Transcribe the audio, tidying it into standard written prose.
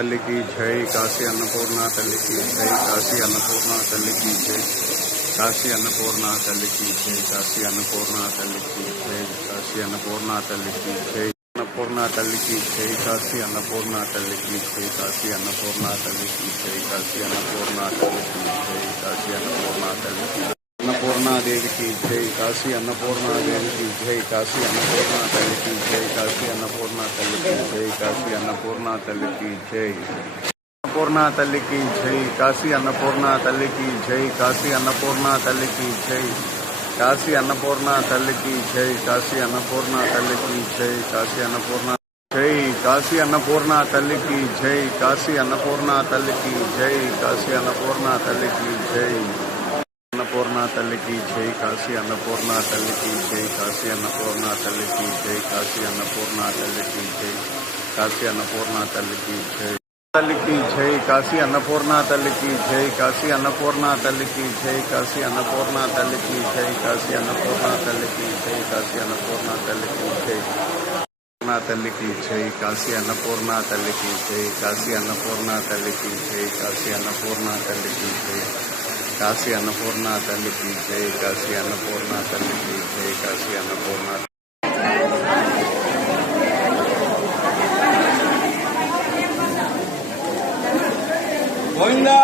तल्ली की जय। काशी अन्नपूर्णा तल्ली की जय। काशी अन्नपूर्णा तल्ली की जय। काशी अन्नपूर्णा तल्ली की जय। काशी अन्नपूर्णा तल्ली की जय। काशी अन्नपूर्णा तल्ली की जय। अन्नपूर्णा तल्ली की जय। काशी अन्नपूर्णा तल्ली की जय। काशी अन्नपूर्णा तल्ली की जय। काशी अन्नपूर्णा तल्ली की जय। काशी अन्नपूर्णा तल्ली की जय। अन्नपूर्णा देवी की जय। काशी अन्नपूर्णा देवी की जय। काशी अन्नपूर्णा तल्ली की जय। काशी अन्नपूर्णा तल्ली की जय। काशी अन्नपूर्णा तल्ली की जय। अन्नपूर्णा तल्ली की जय। काशी अन्नपूर्णा तल्ली की जय। काशी अन्नपूर्णा तल्ली की जय। काशी अन्नपूर्णा तल्ली की जय। काशी अन्नपूर्णा तल्ली की जय। काशी अन्नपूर्णा जय। काशी अन्नपूर्णा तल्ली की जय। काशी अन्नपूर्णा तल्ली की जय। काशी अन्नपूर्णा तल्ली की जय। अन्नपूर्णा तल्ली की जय। काशी अन्नपूर्णा तल्ली की जय। काशी अन्नपूर्णा तल्ली की जय। काशी अन्नपूर्णा तल्ली की जय। काशी अन्नपूर्णा तल्ली की जय। तल्ली की जय। काशी अन्नपूर्णा तल्ली की जय। काशी अन्नपूर्णा तल्ली की जय। काशी अन्नपूर्णा तल्ली की जय। काशी अन्नपूर्णा तल्ली की जय। काशी अन्नपूर्णा तल्ली की जय। तल्ली की जय। काशी अन्नपूर्णा तल्ली की जय। काशी अन्नपूर्णा तल्ली की जय। काशी अन्नपूर्णा तल्ली की जय। काशी अन्नपूर्णा तल्ली की जय। काशी अन्नपूर्णा तल्ली की जय। काशी अन्नपूर्णा గోవిందా